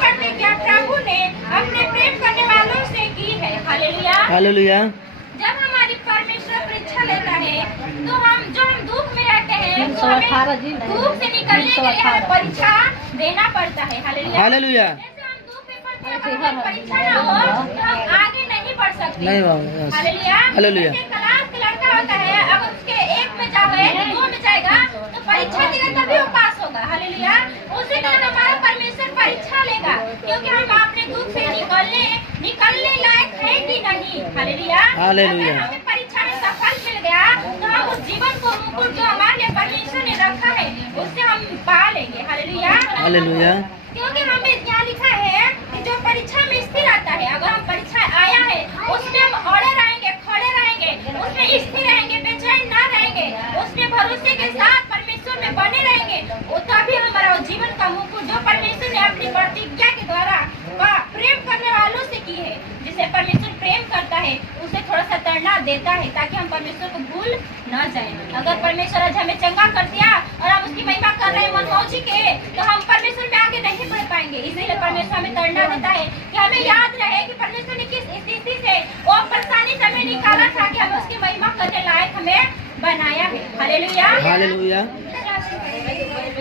प्रतिज्ञा प्रभु ने अपने प्रेम करने वालों से की है। हालेलुया। हालेलुया। जब हमारी परमेश्वर परीक्षा लेता है तो हम दुख में रहते हैं तो हमें दुख से निकलने के लिए हमें परीक्षा देना पड़ता है। हालेलुया। हालेलुया। जैसे हम दुख में पड़ते हैं, अगर परीक्षा ना हो तो हम आगे नहीं बढ़ सकते। हालेलुया। हालेलुया। जैसे क्लास का लड़का होता है, अगर उसके 1 में जावे 2 में जाएगा तो परीक्षा देगा तभी वो पास होगा। हालेलुया। उसी तरह हमारा परमेश्वर परीक्षा लेगा क्योंकि हम अपने दुख से निकलने लायक है कि नहीं। हालेलुया। हालेलुया। अगर हमें परीक्षा में सफल मिल गया तो हम उस जीवन को मुकुट जो हमारे लिए परमेश्वर ने रखा है उससे हम पा लेंगे। हालेलुया। हालेलुया। क्योंकि हमें यहाँ लिखा है कि जो परीक्षा में स्थिर आता है, अगर हम परीक्षा आया है उसमें हम अड़े रहेंगे, खड़े रहेंगे, उसमें स्थिर रहेंगे, बेचैन ना रहेंगे, उसमें भरोसे के साथ परमेश्वर में बने रहेंगे, वो तभी हमारा जीवन का मुकुट जो परमेश्वर ने अपनी प्रतिज्ञा के द्वारा प्रेम करने वालों से की है। जिसे परमेश्वर प्रेम करता है उसे थोड़ा सा तड़ना देता है ताकि हम परमेश्वर को भूल न जाए। अगर परमेश्वर आज हमें चंगा कर दिया और हम उसकी महिमा कर रहे हैं मनमौजी के, तो हम परमेश्वर में आगे नहीं बढ़ पाएंगे। इसीलिए परमेश्वर हमें तड़ना देता है कि हमें याद रहे कि परमेश्वर ने किस स्थिति से वो परेशानी से हमें निकाला था कि हम उसकी महिमा करने लायक हमें बनाया है। हालेलुया। हालेलुया।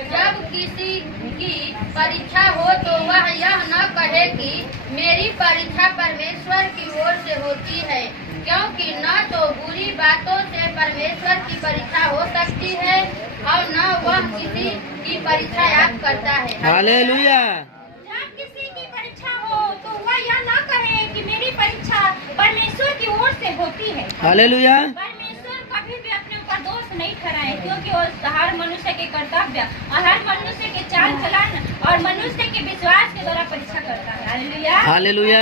जब किसी की परीक्षा हो तो वह यह न कहे कि मेरी परीक्षा परमेश्वर की ओर से होती है, क्योंकि न तो बुरी बातों से परमेश्वर की परीक्षा हो सकती है और न वह किसी की परीक्षा याद करता है। हालेलुया। जब किसी की परीक्षा हो तो वह यह न कहे कि मेरी परीक्षा परमेश्वर की ओर से होती है। हालेलुया। परमेश्वर कभी भी अपने ऊपर दोष नहीं ठहराए क्योंकि वो हर मनुष्य के कर्तव्य और हर मनुष्य के चाल चलन और मनुष्य के विश्वास के द्वारा परीक्षा करता है। हालेलुया। हालेलुया।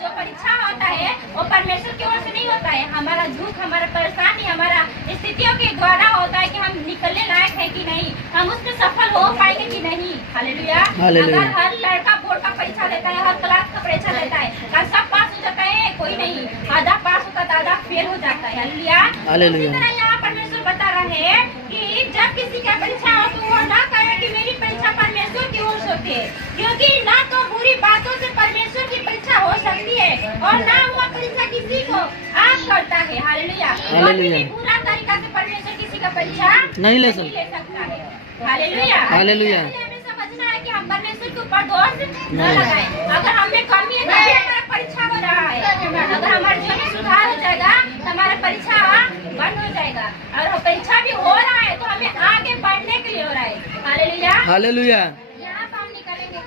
जो परीक्षा होता है वो परमेश्वर की ओर से नहीं होता है। हमारा दुख, हमारा परेशानी, हमारा स्थितियों के द्वारा होता है कि हम निकलने लायक है कि नहीं, हम उसमें सफल हो पाएंगे कि नहीं। हालेलुया। हालेलुया। अगर हर लड़का बोर्ड का परीक्षा देता है, हर क्लास का परीक्षा देता है, कल सब पास हो जाता है, कोई नहीं, आधा पास होता है, आधा फेल हो जाता है। हालेलुया। हालेलुया। इसी तरह यहाँ परमेश्वर बता रहे हैं कि जब किसी का परीक्षा हो तो वो ना कहे कि मेरी परीक्षा परमेश्वर की ओर से होती है, क्योंकि ना तो बुरी बातों से परमेश्वर की परीक्षा हो सकती है और ना वो परीक्षा किसी को आप करता है। हालेलुया। हालेलुया। बुरा तरीका से परमेश्वर किसी का परीक्षा नहीं ले सकता है। हालेलुया। हालेलुया। हमें समझना है कि हम परमेश्वर के ऊपर दोष न लगाएं। अगर हमें कमी है तभी हमारा परीक्षा हो रहा है। अगर हमारे जीवन में सुधार हो जाएगा तो हमारा परीक्षा बंद हो जाएगा, और परीक्षा भी हो रहा है तो हमें आगे बढ़ने के लिए हो रहा है। हालेलुया। हालेलुया। यहाँ से हम निकलेंगे